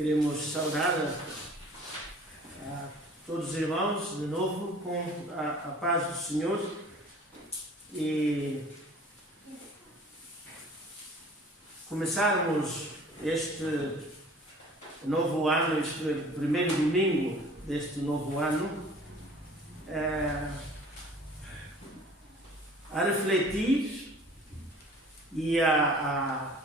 Queremos saudar a todos os irmãos de novo com a paz do Senhor e começarmos este novo ano, este primeiro domingo deste novo ano, a refletir e a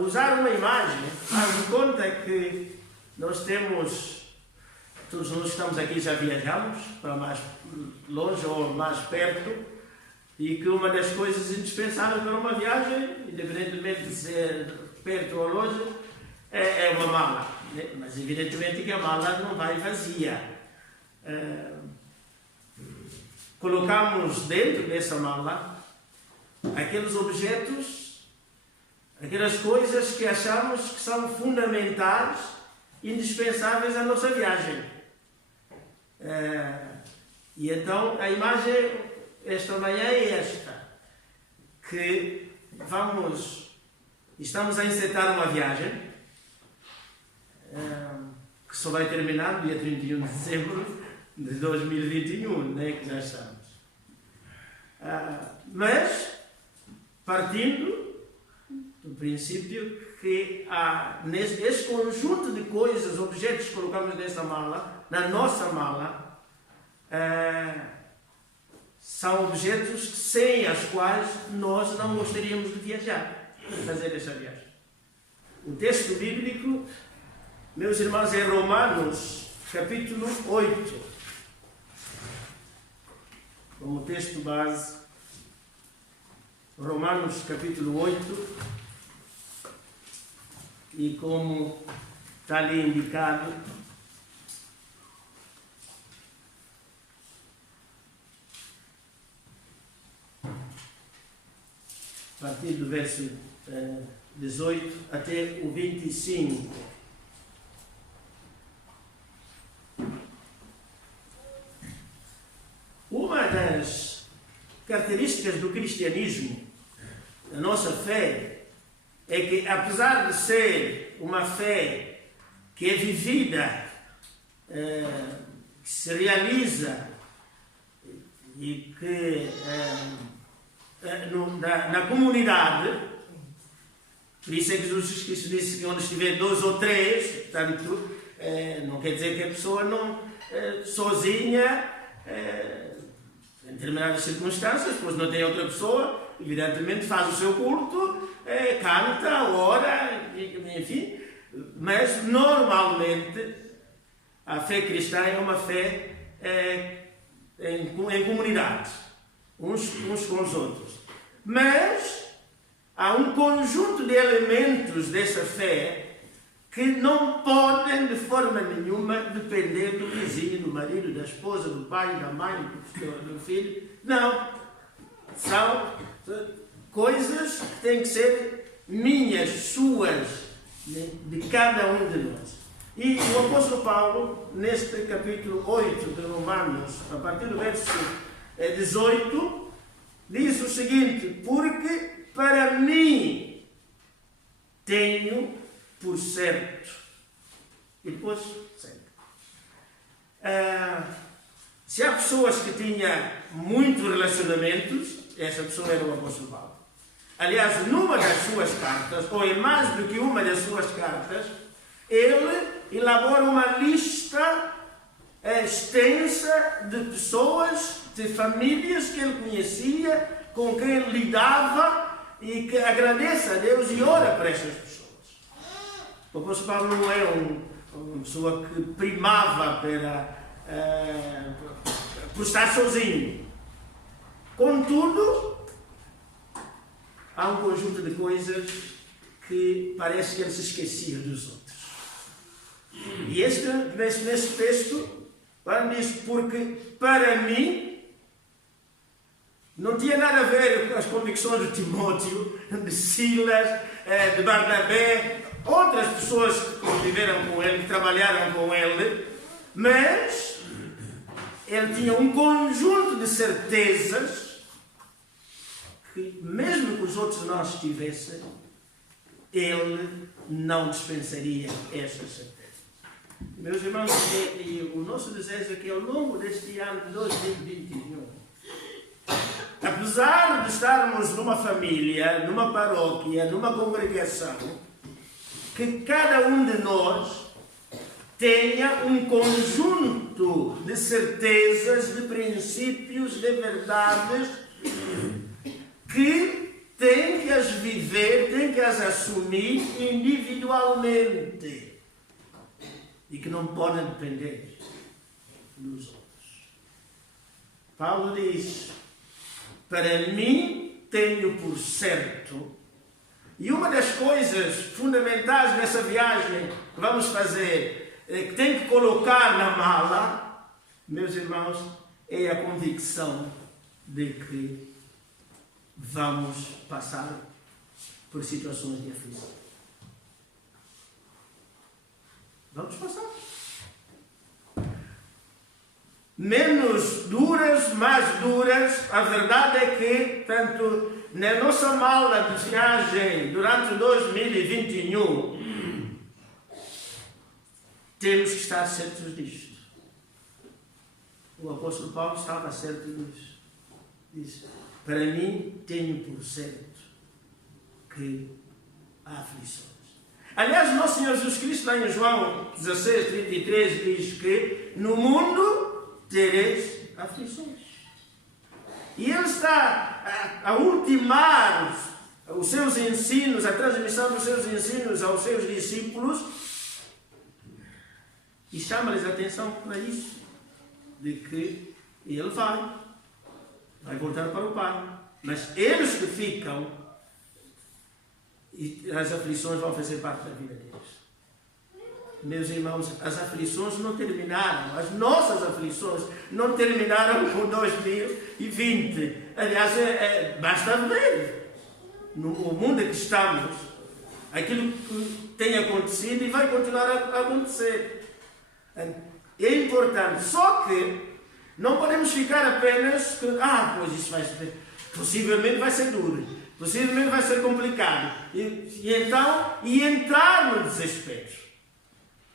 usar uma imagem. Faz de conta que nós temos, todos nós estamos aqui já viajamos para mais longe ou mais perto, e que uma das coisas indispensáveis para uma viagem, independentemente de ser perto ou longe, é uma mala, né? Mas evidentemente que a mala não vai vazia. Colocamos dentro dessa mala aqueles objetos, aquelas coisas que achamos que são fundamentais, indispensáveis à nossa viagem. E então a imagem esta manhã é esta, que estamos a encetar uma viagem que só vai terminar no dia 31 de dezembro de 2021, né, que já estamos. Mas partindo do princípio que esse conjunto de coisas, objetos que colocamos nessa mala, na nossa mala, são objetos sem as quais nós não gostaríamos de viajar, de fazer essa viagem. O texto bíblico, meus irmãos, é Romanos, capítulo 8. Como texto base, Romanos, capítulo 8. E como está ali indicado, a partir do verso 18 até o 25. Uma das características do cristianismo, da nossa fé, é que, apesar de ser uma fé que é vivida, que se realiza e que na comunidade, por isso é que Jesus Cristo disse que onde estiver 2 ou 3, portanto, não quer dizer que a pessoa não sozinha, em determinadas circunstâncias, pois não tem outra pessoa, evidentemente faz o seu culto, canta, ora, enfim, mas normalmente a fé cristã é uma fé em comunidade, uns com os outros. Mas há um conjunto de elementos dessa fé que não podem de forma nenhuma depender do vizinho, do marido, da esposa, do pai, da mãe, do filho. Não. São coisas que têm que ser minhas, suas, de cada um de nós. E o apóstolo Paulo, neste capítulo 8 de Romanos, a partir do verso 18, diz o seguinte: porque para mim tenho por certo. E depois segue. Se há pessoas que tinham muitos relacionamentos, essa pessoa era o apóstolo Paulo. Aliás, numa das suas cartas, ou em mais do que uma das suas cartas, ele elabora uma lista extensa de pessoas, de famílias que ele conhecia, com quem ele lidava, e que agradece a Deus e ora para estas pessoas. O apóstolo Paulo não é uma pessoa que primava por estar sozinho. Contudo, há um conjunto de coisas que parece que ele se esquecia dos outros. E neste texto, Paulo diz: porque para mim não tinha nada a ver com as convicções de Timóteo, de Silas, de Barnabé, outras pessoas que conviveram com ele, que trabalharam com ele, mas ele tinha um conjunto de certezas que, mesmo que os outros não estivessem, ele não dispensaria esta certeza. Meus irmãos, e o nosso desejo é que ao longo deste ano de 2021, apesar de estarmos numa família, numa paróquia, numa congregação, que cada um de nós tenha um conjunto de certezas, de princípios, de verdades que tem que as viver, tem que as assumir individualmente e que não podem depender dos outros. Paulo diz: para mim tenho por certo, e uma das coisas fundamentais nessa viagem que vamos fazer, que tem que colocar na mala, meus irmãos, é a convicção de que vamos passar por situações de aflição. Vamos passar. Menos duras, mais duras. A verdade é que, tanto na nossa mala de viagem durante 2021, temos que estar certos disto. O apóstolo Paulo estava certo disso. Diz: para mim, tenho por certo que há aflições. Aliás, o nosso Senhor Jesus Cristo, lá em João 16, 33, diz que no mundo tereis aflições. E ele está a ultimar os seus ensinos, a transmissão dos seus ensinos aos seus discípulos, e chama-lhes a atenção para isso, de que ele vai voltar para o Pai. Mas eles que ficam, e as aflições vão fazer parte da vida deles. Meus irmãos, as aflições não terminaram, as nossas aflições não terminaram com 2020. Aliás, basta ver no mundo em que estamos, aquilo que tem acontecido e vai continuar a acontecer. É importante, só que não podemos ficar apenas com, pois isso vai ser, possivelmente vai ser duro, possivelmente vai ser complicado, e entrar no desespero.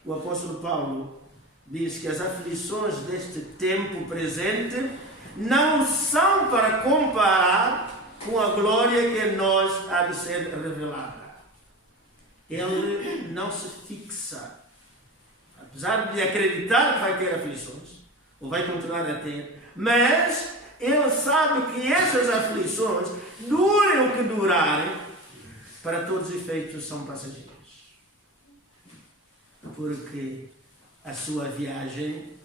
O apóstolo Paulo diz que as aflições deste tempo presente não são para comparar com a glória que em nós há de ser revelada. Ele não se fixa, apesar de acreditar que vai ter aflições, ou vai continuar a ter, mas ele sabe que essas aflições, durem o que durarem, para todos os efeitos são passageiros. Porque a sua viagem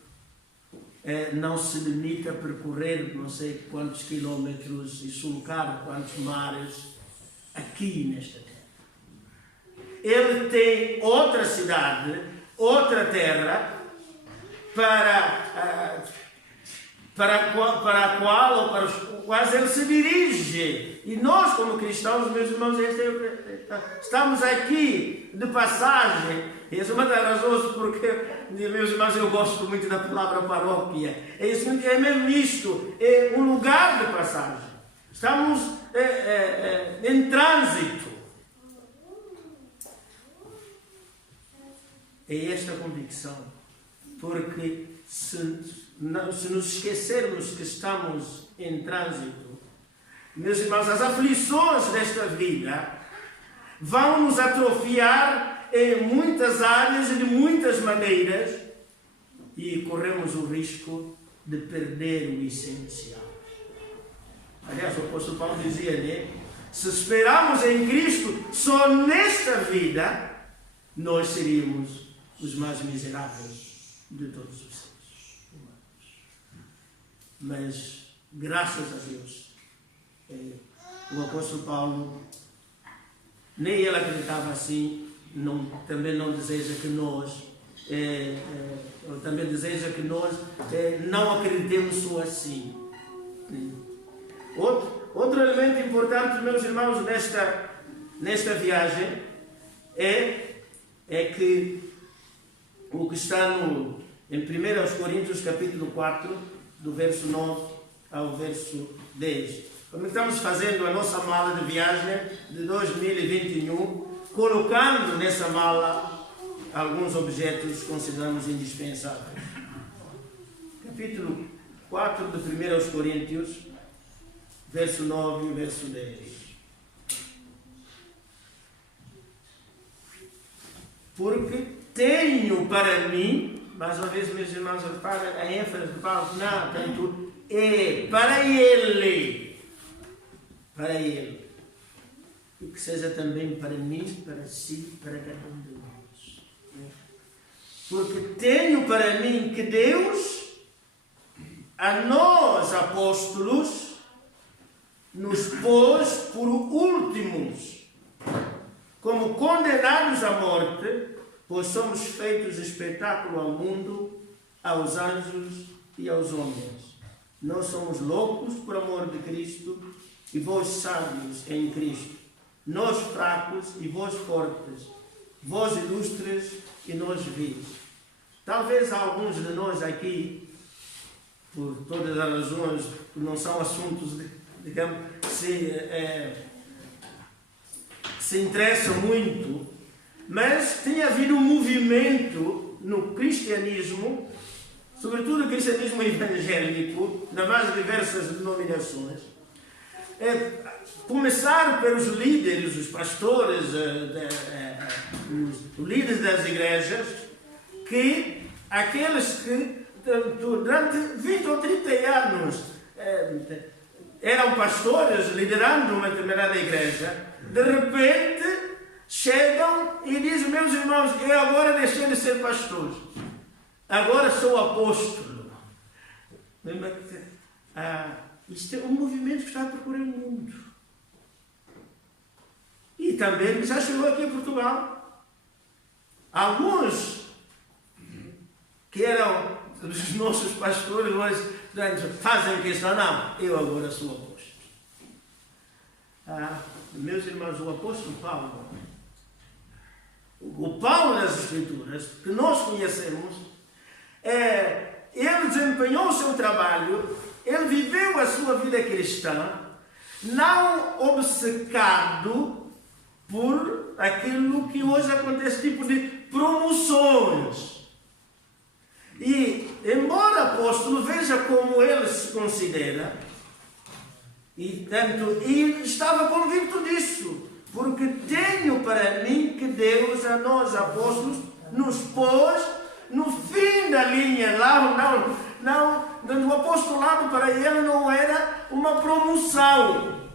não se limita a percorrer não sei quantos quilómetros e sulcar quantos mares aqui nesta terra. Ele tem outra cidade, outra terra, para a qual ou para os quais ele se dirige. E nós, como cristãos, meus irmãos, estamos aqui de passagem. E essa é uma das razões porque, meus irmãos, eu gosto muito da palavra paróquia. É mesmo isto, é um lugar de passagem. Estamos em trânsito. É esta convicção, porque se nos esquecermos que estamos em trânsito, meus irmãos, as aflições desta vida vão nos atrofiar em muitas áreas e de muitas maneiras, e corremos o risco de perder o essencial. Aliás, o apóstolo Paulo dizia, né? Se esperarmos em Cristo só nesta vida, nós seríamos os mais miseráveis de todos os seres humanos. Mas, graças a Deus, o apóstolo Paulo, nem ele acreditava assim, também não deseja que nós, também deseja que nós não acreditemos só assim. Outro elemento importante, meus irmãos, nesta viagem é que o que está em 1 Coríntios capítulo 4, do verso 9 ao verso 10. Como estamos fazendo a nossa mala de viagem de 2021, colocando nessa mala alguns objetos que consideramos indispensáveis. Capítulo 4 de 1 aos Coríntios, verso 9 e verso 10. Porque tenho para mim, mais uma vez, meus irmãos, reparem a ênfase de Paulo, não, tem tudo, é para ele, e que seja também para mim, para si, para cada um de nós. Porque tenho para mim que Deus, a nós apóstolos, nos pôs por últimos, como condenados à morte, pois somos feitos espetáculo ao mundo, aos anjos e aos homens. Nós somos loucos por amor de Cristo, e vós sábios em Cristo. Nós fracos e vós fortes. Vós ilustres e nós vis. Talvez alguns de nós aqui, por todas as razões, que não são assuntos, digamos, se interessam muito, mas tem havido um movimento no cristianismo, sobretudo o cristianismo evangélico, nas mais diversas denominações, começar pelos líderes, os pastores, os líderes das igrejas, que aqueles que durante 20 ou 30 anos eram pastores liderando uma determinada igreja, de repente chegam e dizem: meus irmãos, eu agora deixei de ser pastor, agora sou apóstolo. Isto é um movimento que está a percorrer o mundo. E também já chegou aqui em Portugal. Alguns que eram os nossos pastores hoje fazem questão: não, eu agora sou apóstolo. Meus irmãos, o apóstolo Paulo, o Paulo das Escrituras, que nós conhecemos, ele desempenhou o seu trabalho, ele viveu a sua vida cristã, não obcecado por aquilo que hoje acontece, tipo de promoções. E, embora apóstolo, veja como ele se considera, e estava convicto disso, porque tenho para mim que Deus, a nós apóstolos, nos pôs no fim da linha. Lá, o apostolado para ele não era uma promoção,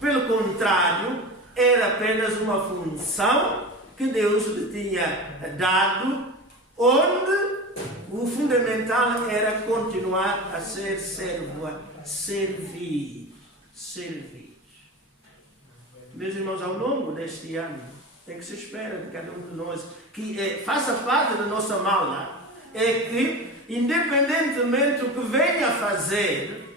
pelo contrário, era apenas uma função que Deus lhe tinha dado, onde o fundamental era continuar a ser servo, a servir. Meus irmãos, ao longo deste ano, é que se espera de cada um de nós que faça parte da nossa mala, é que, independentemente do que venha a fazer,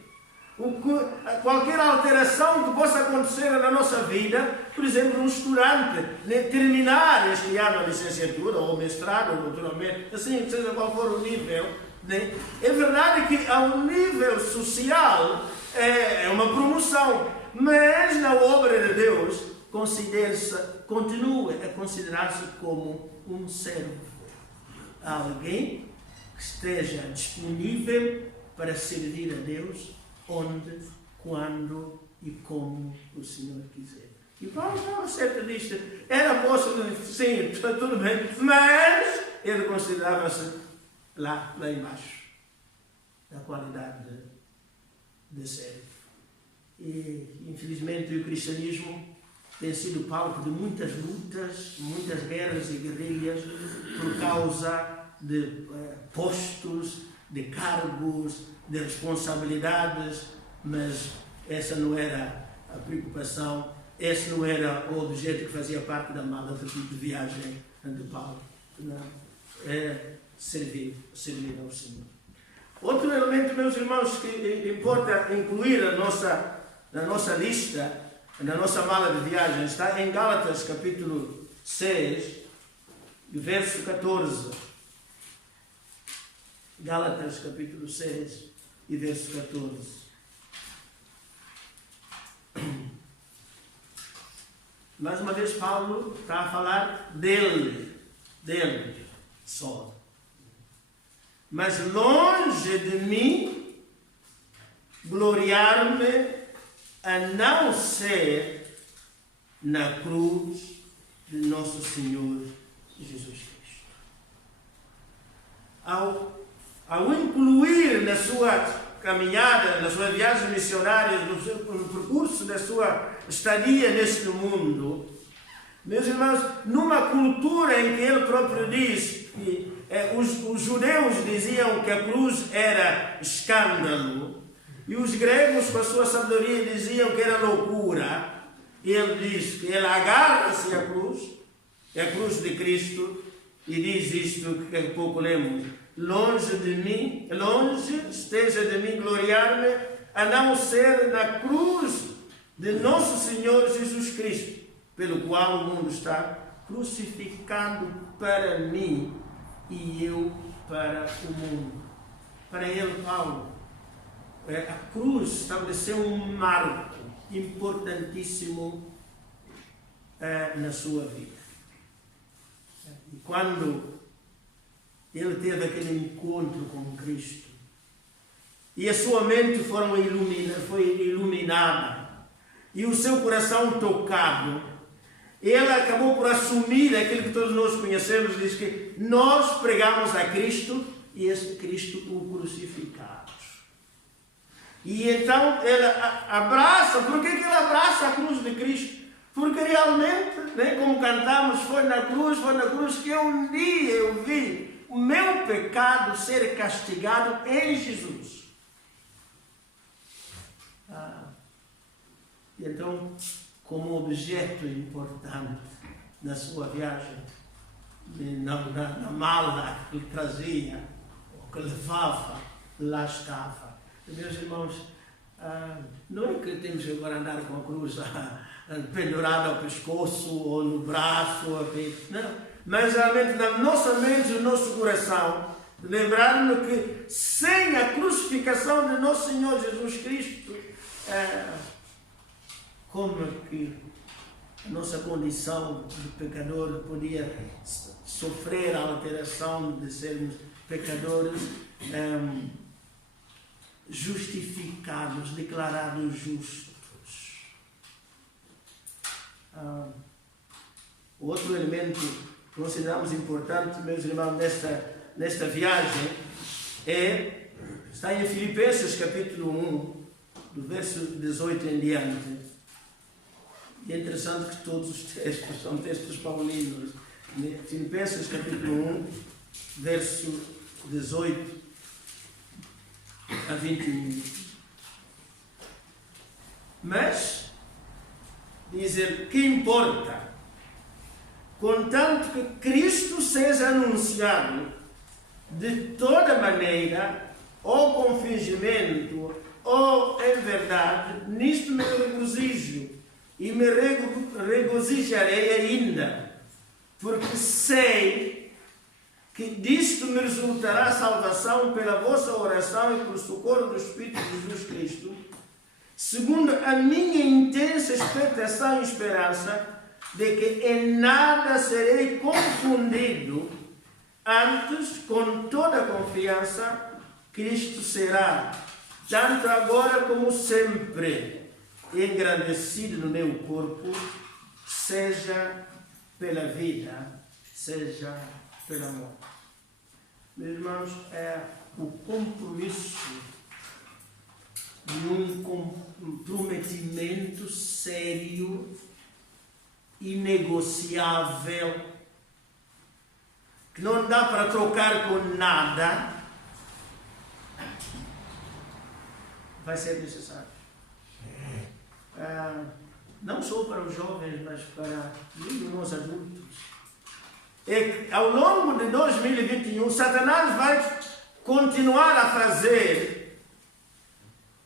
qualquer alteração que possa acontecer na nossa vida, por exemplo, um estudante terminar este ano a licenciatura ou o mestrado, ou naturalmente, assim, seja qual for o nível, né? É verdade que ao nível social é uma promoção, mas na obra de Deus continua a considerar-se como um servo, alguém que esteja disponível para servir a Deus onde, quando e como o Senhor quiser. E Paulo estava certo disto. Era apóstolo, sim, está tudo bem, mas ele considerava-se lá embaixo, da qualidade de servo. E, infelizmente, o cristianismo tem sido palco de muitas lutas, muitas guerras e guerrilhas por causa de postos, de cargos, de responsabilidades, mas essa não era a preocupação, esse não era o objeto que fazia parte da mala de viagem de Paulo. Não, é servir ao Senhor. Outro elemento, meus irmãos, que importa incluir na nossa lista, na nossa mala de viagem, está em Gálatas capítulo 6, verso 14. Gálatas capítulo 6 e verso 14. mais uma vez Paulo está a falar dele só. Mas longe de mim gloriar-me a não ser na cruz de nosso Senhor Jesus Cristo. Ao incluir na sua caminhada, na sua viagem missionária, no percurso da sua estadia neste mundo, meus irmãos, numa cultura em que ele próprio diz que os judeus diziam que a cruz era escândalo e os gregos, com a sua sabedoria, diziam que era loucura, e ele diz que ele agarra-se à cruz, é a cruz de Cristo, e diz isto que há pouco lemos: longe esteja de mim gloriar-me, a não ser na cruz de nosso Senhor Jesus Cristo, pelo qual o mundo está crucificado para mim e eu para o mundo. Para ele, Paulo, a cruz estabeleceu um marco importantíssimo na sua vida. E quando ele teve aquele encontro com Cristo e a sua mente foi iluminada e o seu coração tocado, ele acabou por assumir aquilo que todos nós conhecemos, diz que nós pregamos a Cristo e esse Cristo o crucificamos. E então ele abraça. Por que ele abraça a cruz de Cristo? Porque realmente, né, como cantamos, foi na cruz que um dia eu vi o meu pecado ser castigado em Jesus. E então, como objeto importante na sua viagem, na mala que ele trazia, ou que levava, lá estava. E, meus irmãos, não é que temos agora andar com a cruz pendurada ao pescoço ou no braço, não. Mas realmente na nossa mente, no nosso coração, lembrando que sem a crucificação de nosso Senhor Jesus Cristo, como que a nossa condição de pecador podia sofrer a alteração de sermos pecadores, justificados, declarados justos. Outro elemento que consideramos importante, meus irmãos, nesta viagem está em Filipenses capítulo 1, do verso 18 em diante. E é interessante que todos os textos são textos paulinos. Filipenses capítulo 1, verso 18 a 21. Mas, diz ele, que importa? Contanto que Cristo seja anunciado de toda maneira, ou com fingimento, ou em verdade, nisto me regozijo, e me regozijarei ainda, porque sei que disto me resultará salvação pela vossa oração e pelo socorro do Espírito de Jesus Cristo, segundo a minha intensa expectação e esperança de que em nada serei confundido, antes, com toda a confiança, Cristo será, tanto agora como sempre, engrandecido no meu corpo, seja pela vida, seja pela morte. Meus irmãos, é o compromisso de um comprometimento sério, inegociável, que não dá para trocar com nada, vai ser necessário. Não só para os jovens, mas para nós adultos. E ao longo de 2021, Satanás vai continuar a fazer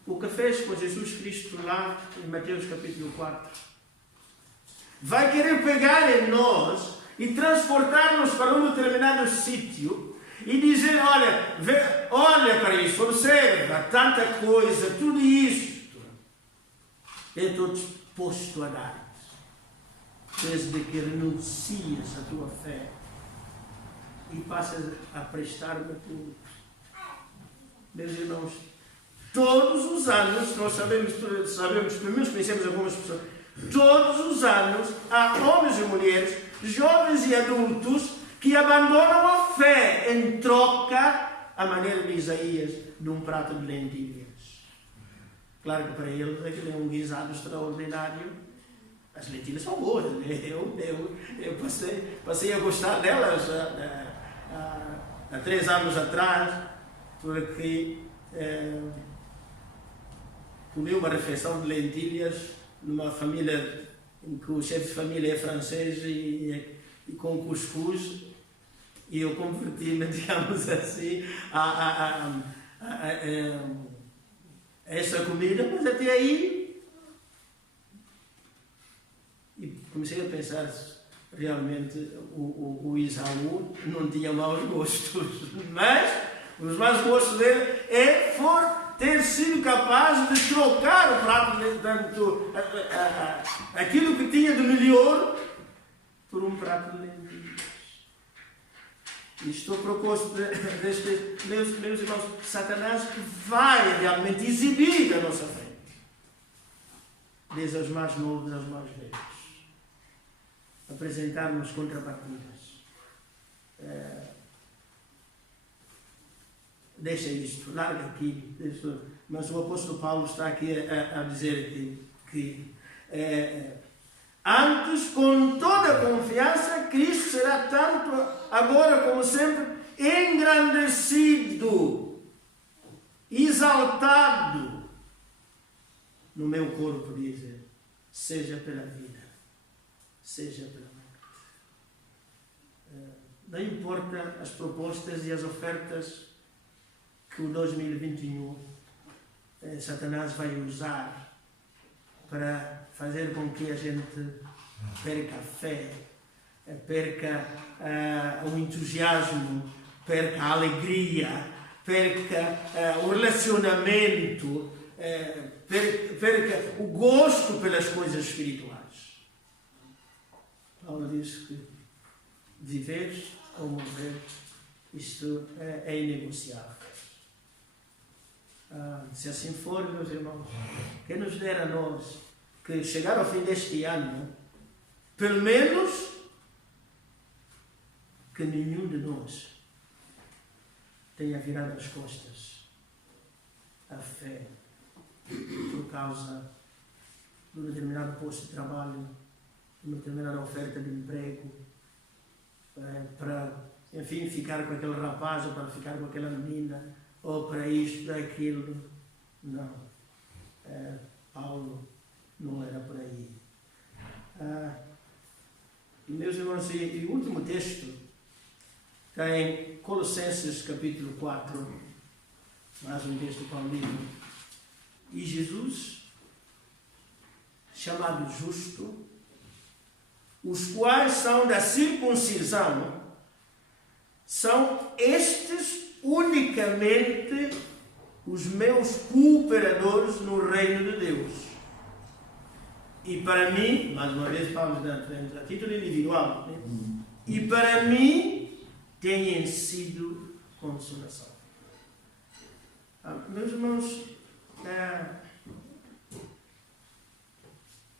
o que fez com Jesus Cristo lá em Mateus capítulo 4. Vai querer pegar em nós e transportar-nos para um determinado sítio e dizer, olha para isso, observa, tanta coisa, tudo isto. Eu estou disposto a dar. desde que renuncias a tua fé e passas a prestar-me tudo. Meus irmãos, todos os anos, nós sabemos, pelo menos conhecemos algumas pessoas, todos os anos há homens e mulheres, jovens e adultos, que abandonam a fé em troca, à maneira de Isaías, de um prato de lentilhas. Claro que para eles aquilo é um guisado extraordinário. As lentilhas são boas, eu passei a gostar delas há 3 anos atrás, porque comi uma refeição de lentilhas numa família em que o chefe de família é francês e com cuscuz, e eu converti-me, digamos assim, a essa comida, mas até aí e comecei a pensar realmente o Isaú não tinha maus gostos, mas os maus gostos dele é ter sido capaz de trocar o prato, tanto aquilo que tinha de melhor por um prato de lentilhas. E estou proposto meus irmãos, Satanás vai realmente exibir a nossa frente, desde os mais novos aos mais velhos, apresentar-nos contrapartidas. Deixa isto, larga aqui. Mas o apóstolo Paulo está aqui a dizer que antes, com toda a confiança, Cristo será tanto agora como sempre engrandecido, exaltado no meu corpo, diz ele, seja pela vida, seja pela morte. Não importa as propostas e as ofertas que o 2021 Satanás vai usar para fazer com que a gente perca a fé, perca o entusiasmo, perca a alegria, perca o relacionamento, perca o gosto pelas coisas espirituais. Paulo diz que viver ou morrer, isto é inegociável. Se assim for, meus irmãos, quem nos dera a nós que chegar ao fim deste ano, pelo menos que nenhum de nós tenha virado as costas à fé por causa de um determinado posto de trabalho, de uma determinada oferta de emprego, para, enfim, ficar com aquele rapaz ou para ficar com aquela menina, ou para isto, para aquilo. Não. Paulo não era por aí. Meus irmãos, e o último texto está em Colossenses capítulo 4, mais um texto paulino. E Jesus, chamado justo, os quais são da circuncisão, são estes unicamente os meus cooperadores no reino de Deus. E para mim, mais uma vez falamos a título individual, né? E para mim têm sido consolação. Meus irmãos,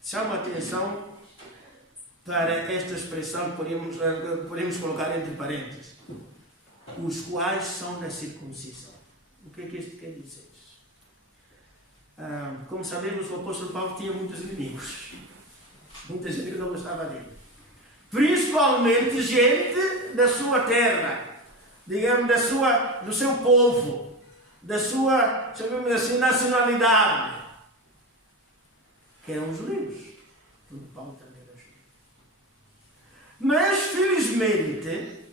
chama a atenção para esta expressão que podemos colocar entre parênteses. Os quais são da circuncisão. O que é que isto quer dizer? Como sabemos, o apóstolo Paulo tinha muitos inimigos. Muita gente que não gostava dele. Principalmente gente da sua terra, digamos, do seu povo, da sua, chamemos assim, nacionalidade, que eram os judeus. Porque Paulo também era judeu. Mas, felizmente,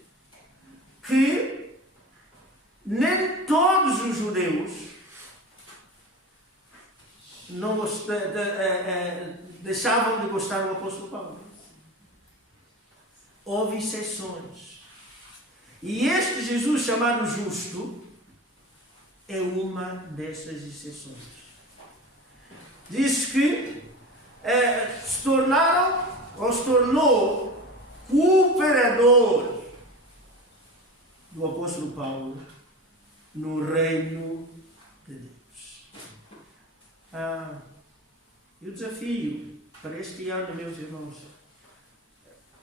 que nem todos os judeus não deixavam de gostar do apóstolo Paulo. Houve exceções. E este Jesus chamado justo é uma dessas exceções. Diz que se tornaram os tornou cooperador do apóstolo Paulo no reino de Deus. E o desafio para este ano, meus irmãos,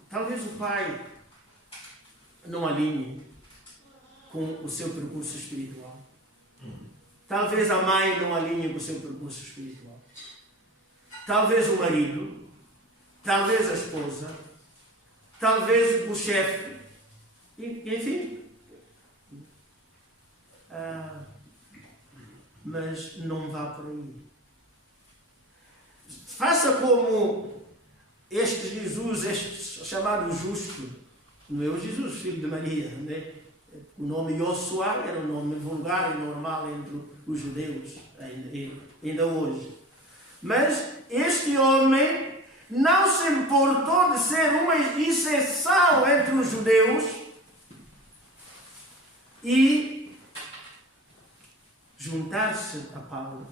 talvez o pai não alinhe com o seu percurso espiritual. Talvez a mãe não alinhe com o seu percurso espiritual. Talvez o marido, talvez a esposa, talvez o chefe, enfim. Mas não vá por aí. Faça como este Jesus, este chamado justo, não é o Jesus, filho de Maria, né? O nome Yoshua era um nome vulgar e normal entre os judeus, ainda hoje. Mas este homem não se importou de ser uma exceção entre os judeus e juntar-se a Paulo,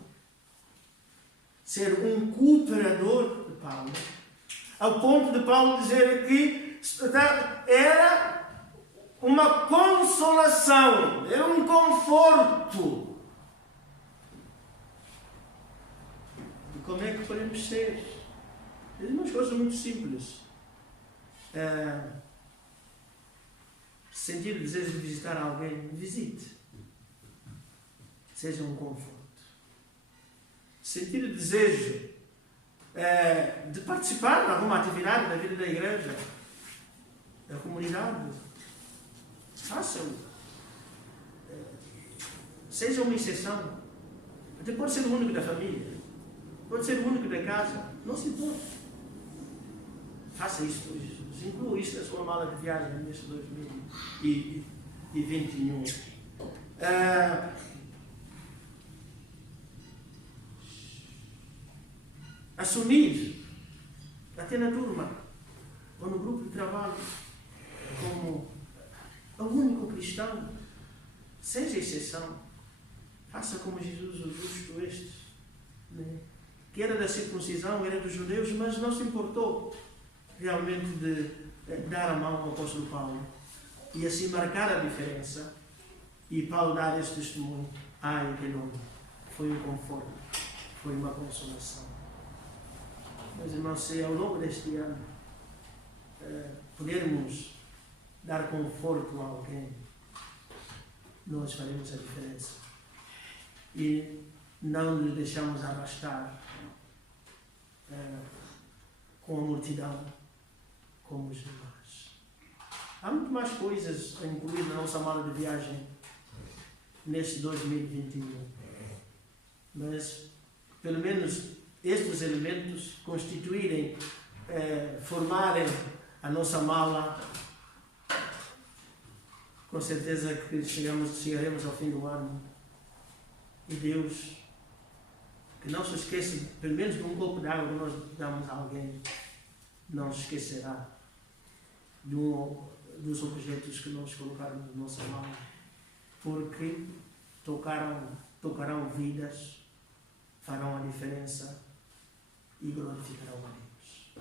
ser um cooperador de Paulo, ao ponto de Paulo dizer que era uma consolação, era um conforto. E como é que podemos ser? É umas coisas muito simples. Sentir o desejo de visitar alguém, visite. Seja um conforto. Sentir o desejo de participar de alguma atividade da vida da igreja, da comunidade, faça-o. Seja uma exceção. Até pode ser o único da família, pode ser o único da casa, não se importa. Faça isso por Jesus. Inclua isso na sua mala de viagem neste 2021. Assumir, até na turma ou no grupo de trabalho, como o único cristão, seja exceção. Faça como Jesus, o justo este, né? Que era da circuncisão, era dos judeus, mas não se importou realmente de dar a mão ao apóstolo Paulo e assim marcar a diferença. E Paulo dar esse testemunho. Que nome! Foi um conforto, foi uma consolação. Mas, irmãos, se ao longo deste ano pudermos dar conforto a alguém, nós faremos a diferença. E não nos deixamos arrastar com a multidão como os demais. Há muito mais coisas a incluir na nossa mala de viagem neste 2021. Mas, pelo menos, estes elementos constituírem, formarem a nossa mala, com certeza que chegaremos ao fim do ano e Deus, que não se esquece, pelo menos de um copo de água que nós damos a alguém, não se esquecerá dos objetos que nós colocarmos na nossa mala, porque tocarão vidas, farão a diferença e glorificarão a Deus.